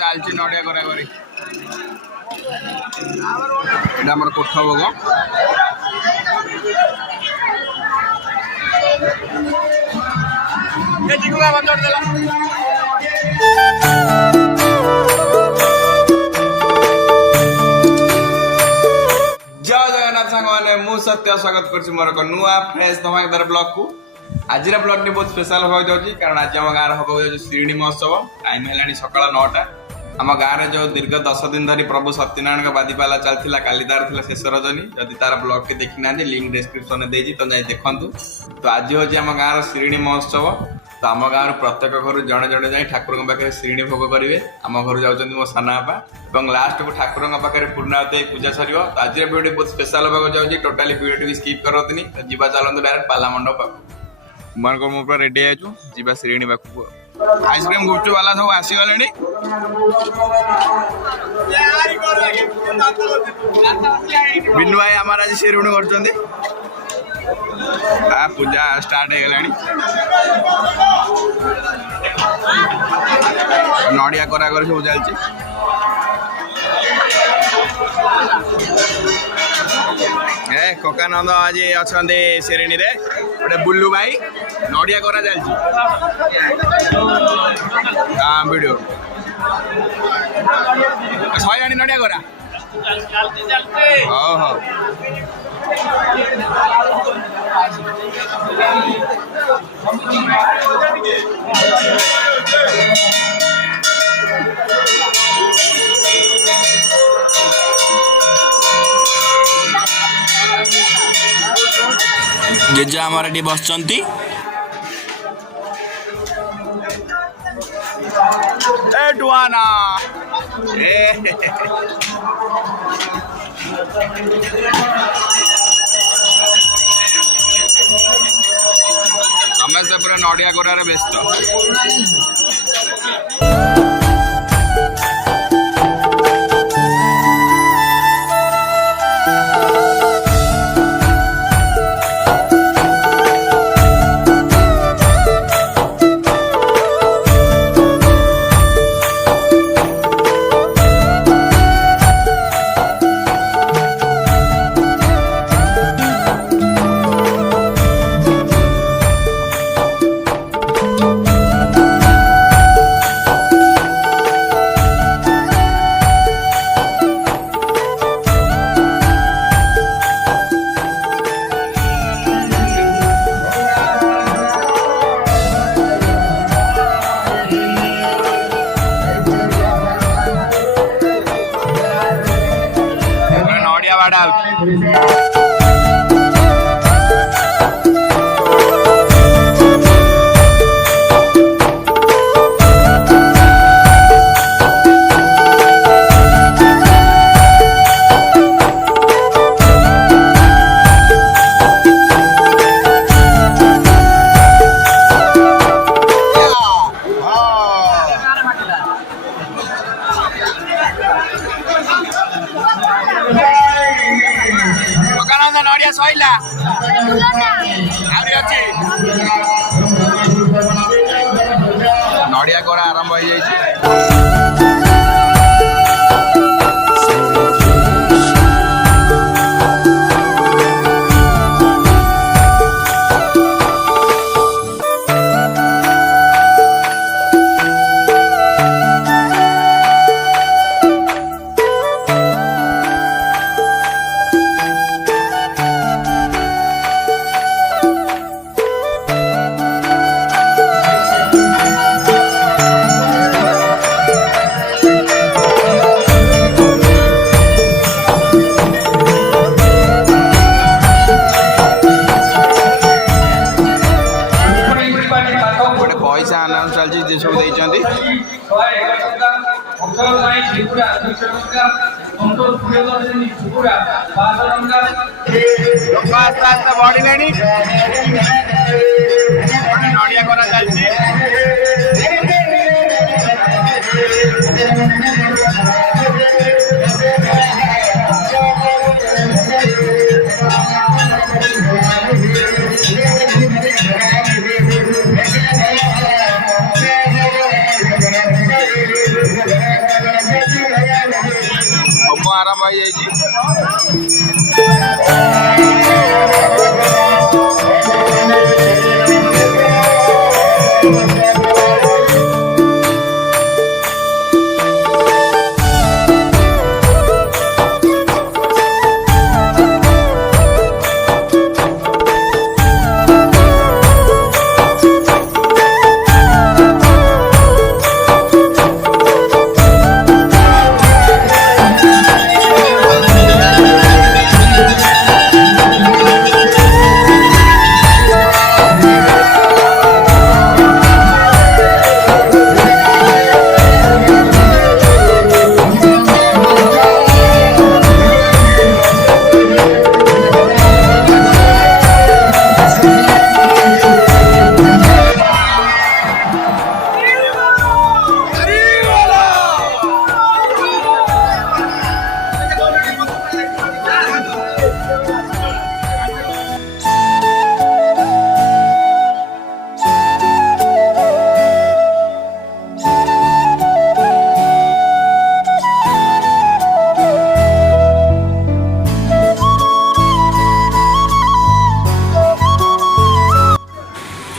चलती नड़िया करा करी आम कोठा भोग जय जगन्नाथ सांग मैंने सत्य स्वागत कर मोर एक नुआ फ्रेश धमाकेदार ब्लॉग को आज ब्लॉग टी बहुत स्पेशल हो जाऊँगी कारण आज आम गाँव हम श्रीणी महोत्सव टाइम है सकाल 9टा आम गाँव में जो दीर्घ 10 दिन धरी प्रभु सत्यनारायण बादीपाला चलता काली तार शेष रजनी जदि तार ब्लॉग के देखी ना लिंक डिस्क्रिप्शन देती तो जाए देखूँ तो आज हूँ आम गाँव श्रीणी महोत्सव तो आम गाँव प्रत्येक घर जड़े जड़े जाए ठाकुर पाखे श्रीणी भोग करेंगे आम घर जाऊँ मो सानापा और लास्ट को ठाकुर पाखे पूर्णावती पूजा सर तो आज वीडियो बहुत स्पेशल होगा जाऊँगी टोटाली वीडियो स्किप करनी तो जीवा चलते डायरेक्ट पाला मंडप पाक मन को मुझे रेडी आयु जीवा श्रेणी पाखु आइसक्रीम गुपचुप वाला सब आसीगले बिन्नू भाई आमार आज श्रेणी कर पूजा स्टार्ट हो नड़िया करा कर सब चलती ककानंद आज अच्छा श्रेणी रे गोटे बुल्लू भाई नड़िया करा चलती वीडियो शहे नड़िया करा हाँ हाँ जेजा हमारे टी बस डुआना समस्त पूरा नड़िया कोरार व्यस्त नड़िया कोरा आरंभ हो जाए बढ़ी नड़िया करा चलती ଆରମ୍ଭ ହେଇଯାଇଛି।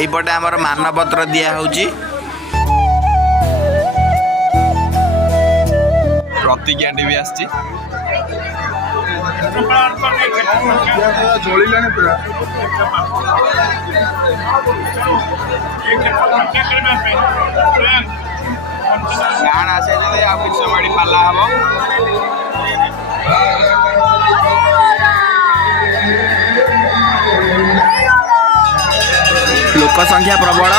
এইপଟେ ଆମର ମାନପତ୍ର ଦିଆ ହେଉଛି। ପ୍ରତିଜ୍ଞାଟି ବି ଆସିଛି। ଜଳିଲାଣି ପୁରା। ଗାଁଣ ଆସିଛନ୍ତି ଆଉ କିଛି ସମୟ ଏଠି ପାଲା ହବ। ଲୋକ ସଂଖ୍ୟା ପ୍ରବଳ।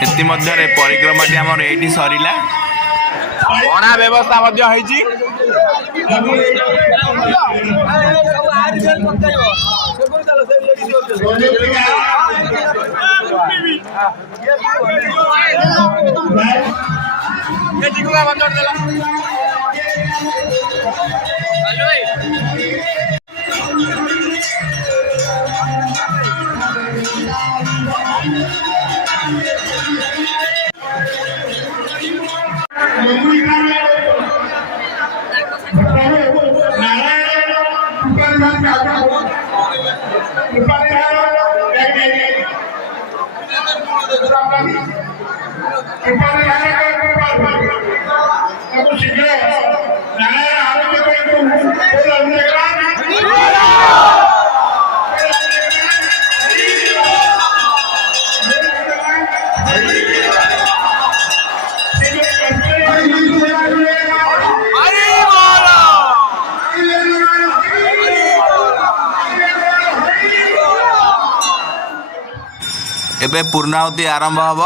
ସେଥିମଧ୍ୟରେ ପରିକ୍ରମାଟି ଆମର ଏଇଠି ସରିଲା। ଅଣା ବ୍ୟବସ୍ଥା ମଧ୍ୟ ହେଇଛି। ଏବେ ପୂର୍ଣ୍ଣାହୁତି ଆରମ୍ଭ ହବ।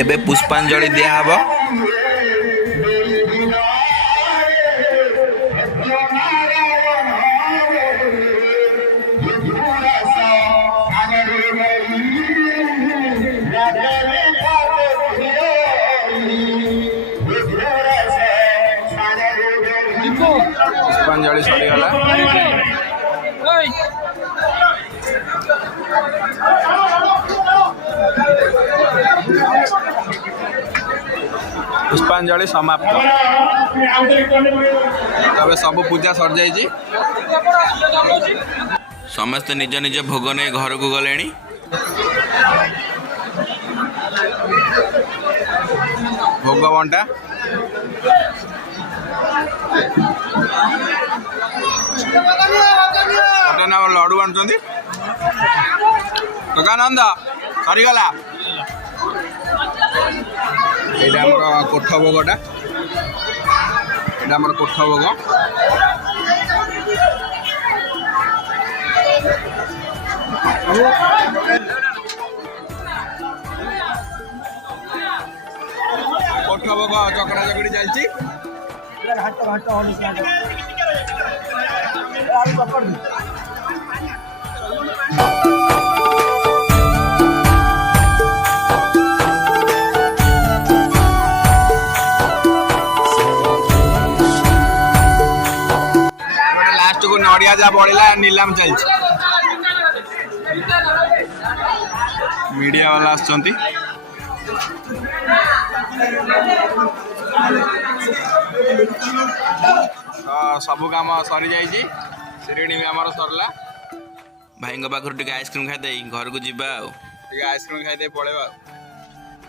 ଏବେ ପୁଷ୍ପାଞ୍ଜଳି ଦିଆହବ। ପୁଷ୍ପାଞ୍ଜଳି ସରିଗଲା। पुष्पांजलि समाप्त। तबे सब पूजा सर जाइए। समस्त निज निज भोग नहीं घर को गले। भोग बंटा लडू बांटुंट टोकानंद सरीगला। ये कोठ भोगटा ये कोठ भोग कोठ भोग चकड़ा चकड़ी चलती। नड़िया जा बढ़ला नीलाम चलती। मीडिया वाला आसचंती। ସବୁ କାମ ସରି ଯାଇଛି ଶିରିଣୀ ବି ଆମର ସରିଲା ଭାଇଙ୍କ ପାଖରୁ ଟିକେ ଆଇସ୍କ୍ରିମ୍ ଖାଇଦେଇ ଘରକୁ ଯିବା ଆଉ ଟିକେ ଆଇସ୍କ୍ରିମ୍ ଖାଇଦେଇ ପଳେଇବା ଆଉ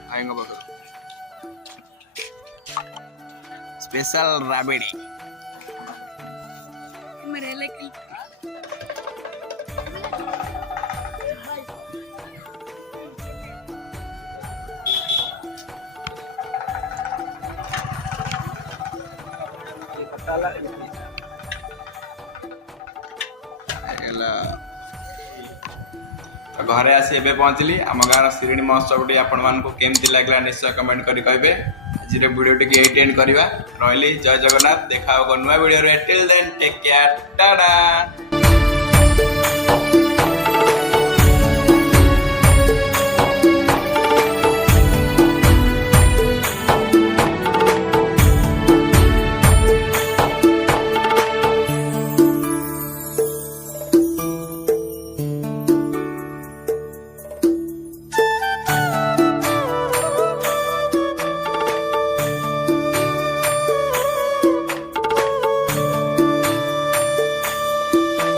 ଭାଇଙ୍କ ପାଖରୁ ସ୍ପେଶାଲ ରାବିଡି घरे आसी एबे पहुँचली आम गाँव शिरिणी महोत्सव टी आपण मानक केमती लागला निश्चय कमेंट करी कहबे आज वीडियो टी एंड करवा रही जय जगन्नाथ देखा नुआ video till then take care Tata.